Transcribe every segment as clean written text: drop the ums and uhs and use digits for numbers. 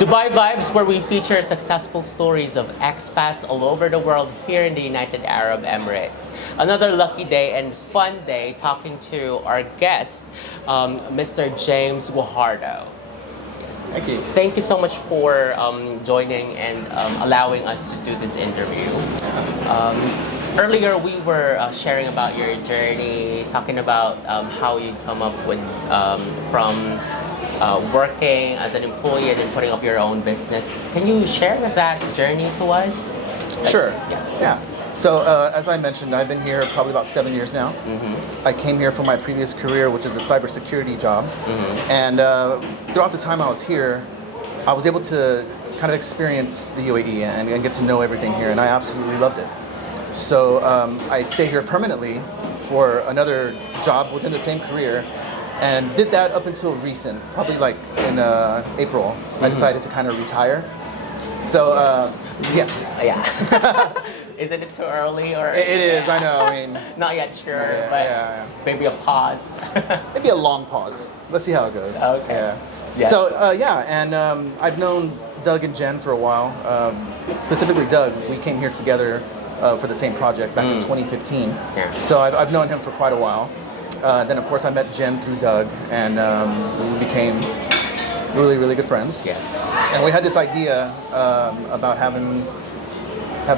Dubai Vibes, where we feature successful stories of expats all over the world here in the United Arab Emirates. Another lucky day and fun day talking to our guest, Mr. James Guajardo. Yes. Thank you. Thank you so much for joining and allowing us to do this interview. Earlier, we were sharing about your journey, talking about how you come up with from working as an employee and then putting up your own business. Can you share that journey to us? Sure. Yeah. So as I mentioned, I've been here probably about 7 years now. Mm-hmm. I came here from my previous career, which is a cybersecurity job. Mm-hmm. And throughout the time I was here, I was able to kind of experience the UAE and get to know everything here, and I absolutely loved it. So I stayed here permanently for another job within the same career, and did that up until recent, probably like in April. I decided to kind of retire. So yeah. Isn't it too early or? It is, I know. I mean, not yet sure, but maybe a pause. maybe a long pause. Let's see how it goes. Okay. Yeah. Yes. So and I've known Doug and Jen for a while. Specifically Doug, we came here together for the same project back in 2015. Yeah. So I've known him for quite a while. Then of course I met Jen through Doug, and we became really, really good friends. Yes. And we had this idea about having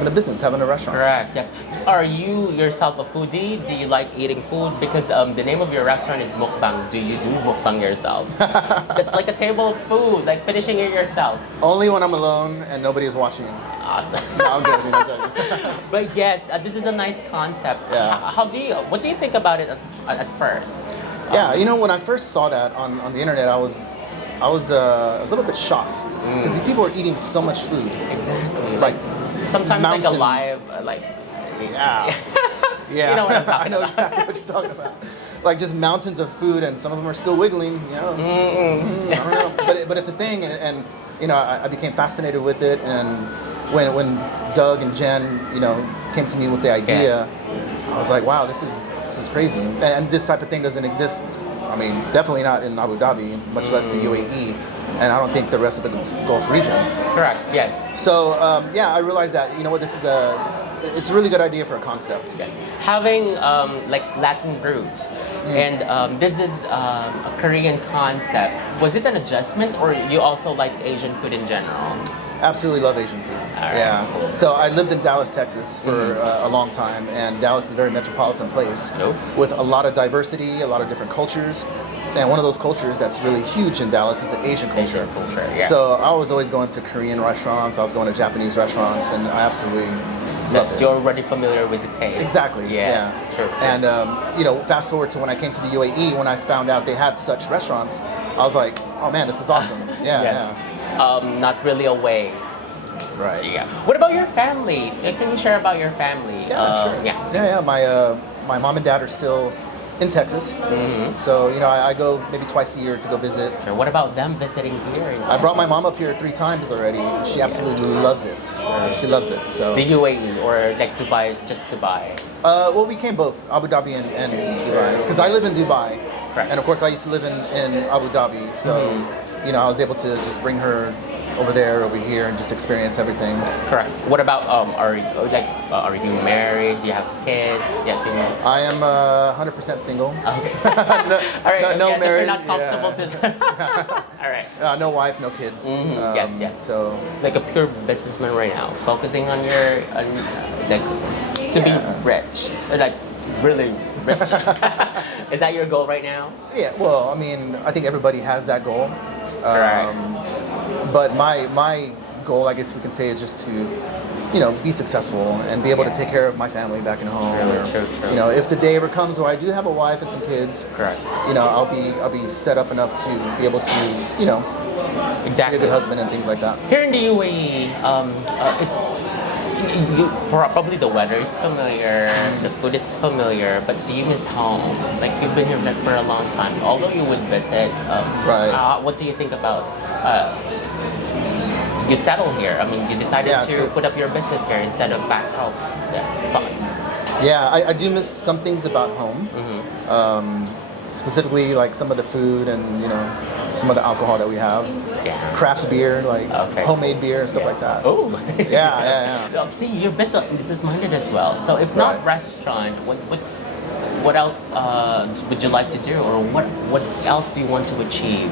a business, having a restaurant. Correct. Yes. Are you yourself a foodie? Do you like eating food? Because the name of your restaurant is Mukbang. Do you do Mukbang yourself? It's like a table of food, like finishing it yourself. Only when I'm alone and nobody is watching. Awesome. No, I'm joking. But yes, this is a nice concept. Yeah. What do you think about it at first? Yeah, when I first saw that on the internet, I was a little bit shocked because these people are eating so much food. Exactly. Like sometimes mountains. like a live, Yeah. Yeah. You know what I'm talking I know about. exactly what you're talking about. Like just mountains of food, and some of them are still wiggling. I don't know, but it's a thing, and I became fascinated with it, and when Doug and Jen came to me with the idea, I was like, wow, this is crazy, and this type of thing doesn't exist. I mean, definitely not in Abu Dhabi, much less the UAE, and I don't think the rest of the Gulf region. Correct. Yes. So I realized that this is it's a really good idea for a concept. Yes. Having like Latin roots, and this is a Korean concept. Was it an adjustment, or you also like Asian food in general? Absolutely love Asian food. All right. Yeah. So I lived in Dallas, Texas for a long time, and Dallas is a very metropolitan place with a lot of diversity, a lot of different cultures. And one of those cultures that's really huge in Dallas is the Asian culture. Yeah. So I was always going to Korean restaurants, I was going to Japanese restaurants, and I absolutely loved it. You're already familiar with the taste. Exactly. Yes, Yeah. True. And fast forward to when I came to the UAE, when I found out they had such restaurants, I was like, oh man, this is awesome. Yeah. Yes. Not really away. Right. Yeah. What about your family? Can you share about your family? Yeah, sure. Yeah. My mom and dad are still in Texas, so I go maybe twice a year to go visit. Sure. What about them visiting here? I brought my mom up here 3 times already. She absolutely loves it. She loves it. So the UAE or like Dubai, just Dubai? well, we came both Abu Dhabi and Dubai because I live in Dubai, Correct. and of course I used to live in Abu Dhabi. So I was able to just bring her over there, over here, and just experience everything. Correct. What about are you married? Do you have kids? Yeah. I am 100% single. Okay. All right. No If married. you're not comfortable to. All right. No wife, no kids. Yes. So like a pure businessman right now, focusing on to be rich, like really rich. Is that your goal right now? yeah, well, I mean, I think everybody has that goal. Right. But my goal, I guess we can say, is just to, be successful and be able to take care of my family back in home. True. If the day ever comes where I do have a wife and some kids, Correct. I'll be set up enough to be able to, Exactly. be a good husband and things like that. Here in the UAE, it's probably the weather is familiar, the food is familiar, but do you miss home? Like you've been here for a long time. Although you would visit, Right. What do you think about? You settle here. I mean, you decided to true. put up your business here instead of back home. Yeah, thoughts. Yeah, I do miss some things about home. Specifically, like some of the food and some of the alcohol that we have. Yeah. Craft beer, like Okay. homemade beer and stuff like that. Oh. Yeah. See, you're business-minded as well. So if not Right. restaurant, what else would you like to do, or what else do you want to achieve,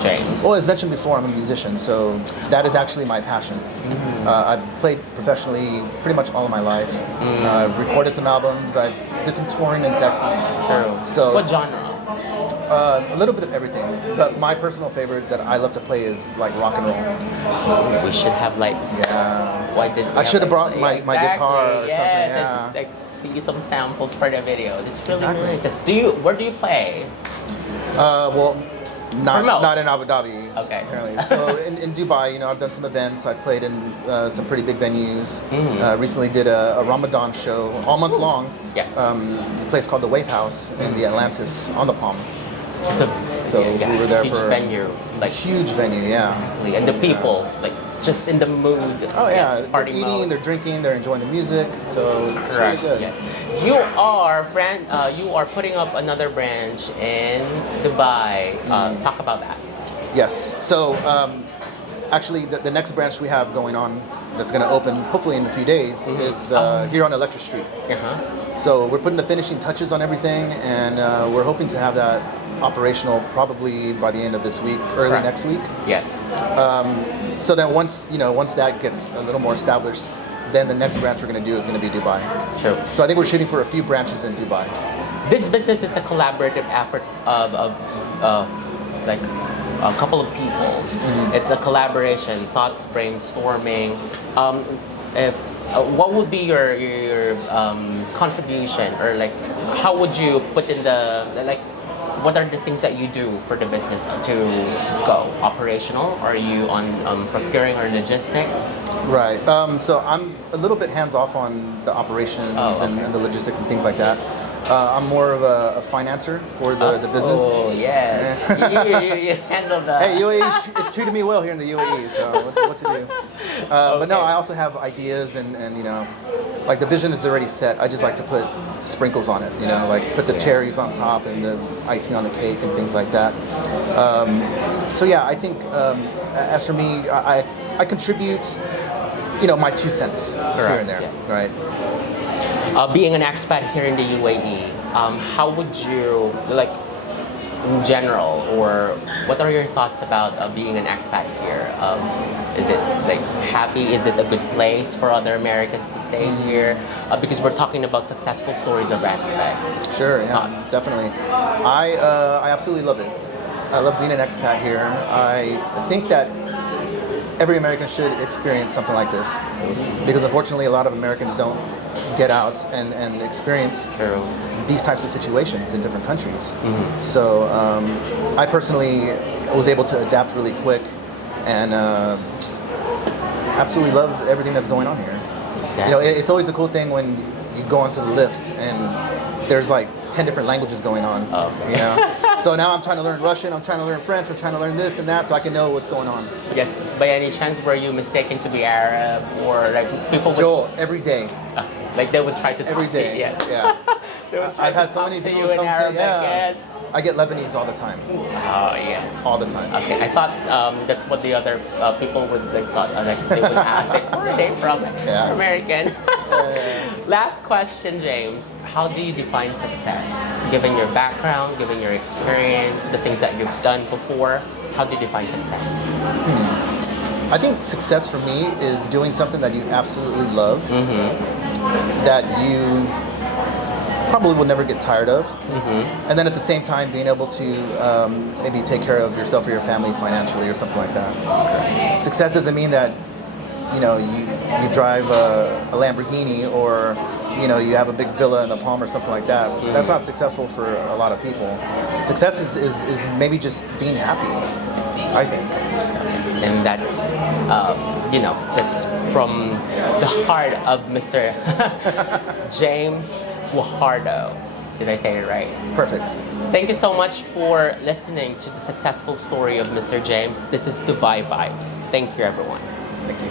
James? Well, as mentioned before, I'm a musician, so that is actually my passion. I've played professionally pretty much all of my life. I've recorded some albums. I did some touring in Texas. True. So What genre? a little bit of everything, but my personal favorite that I love to play is like rock and roll. We should have like. Yeah. Why did I should have brought my guitar or yes, something. Yeah. and, like see some samples for the video. It's really Exactly. nice. Where do you play? Well, Promote. not in Abu Dhabi. Okay. Apparently. So in Dubai, I've done some events. I've played in some pretty big venues. Recently did a Ramadan show all month long. Yes. A place called the Wave House in the Atlantis on the Palm. So we were there huge for venue, like Huge venue, yeah. and the people like just in the mood. Oh yeah, party they're eating, mode. they're drinking, they're enjoying the music. So it's really Correct. good. Yes. You are putting up another branch in Dubai. Talk about that. Yes. So actually, the next branch we have going on that's going to open hopefully in a few days is here on Electric Street. So we're putting the finishing touches on everything, and we're hoping to have that operational probably by the end of this week, early Correct. next week. Yes. So then once that gets a little more established, then the next branch we're going to do is going to be Dubai. True. So I think we're shooting for a few branches in Dubai. This business is a collaborative effort of like a couple of people. It's a collaboration, thoughts, brainstorming. What would be your contribution, or like how would you put in what are the things that you do for the business to go operational? Are you on procuring or logistics? Right. So I'm a little bit hands off on the operations and the logistics and things like that. I'm more of a financer for the business. Oh yes, you handle the. Hey, UAE, it's treated me well here in the UAE, so what to do? But no, I also have ideas and like the vision is already set. I just like to put sprinkles on it, like put the cherries on top and the icing on the cake and things like that. So yeah, I think as for me, I contribute, my 2 cents here and there, yes. right? Being an expat here in the UAE, how would you like? In general, or what are your thoughts about being an expat here? Is it like happy? Is it a good place for other Americans to stay here? Because we're talking about successful stories of expats. Sure, yeah, Thoughts? definitely. I absolutely love it. I love being an expat here. I think that every American should experience something like this, because unfortunately a lot of Americans don't get out and experience these types of situations in different countries. So I personally was able to adapt really quick and just absolutely love everything that's going on here. Exactly. It's always a cool thing when you go onto the lift and there's like 10 different languages going on. So now I'm trying to learn Russian, I'm trying to learn French, I'm trying to learn this and that so I can know what's going on. Yes. By any chance, were you mistaken to be Arab, or like people? Joel, every day. Like they would try to talk Every day. to you. Yes. Yeah. They would try I've to had so talk many to people you in come to Arabic. yeah. Yes. I get Lebanese all the time. Oh yes. All the time. Okay, I thought that's what the other people would they would ask. Like, where are they from? Yeah. American. Last question, James. How do you define success? Given your background, given your experience, the things that you've done before, how do you define success? I think success for me is doing something that you absolutely love, that you probably will never get tired of, and then at the same time being able to maybe take care of yourself or your family financially or something like that. Success doesn't mean that you drive a Lamborghini or you have a big villa in the Palm or something like that. That's not successful for a lot of people. Success is maybe just being happy, I think. And that's that's from the heart of Mr. James Guajardo. Did I say it right? Perfect. Thank you so much for listening to the successful story of Mr. James. This is Dubai Vibes. Thank you, everyone. Thank you.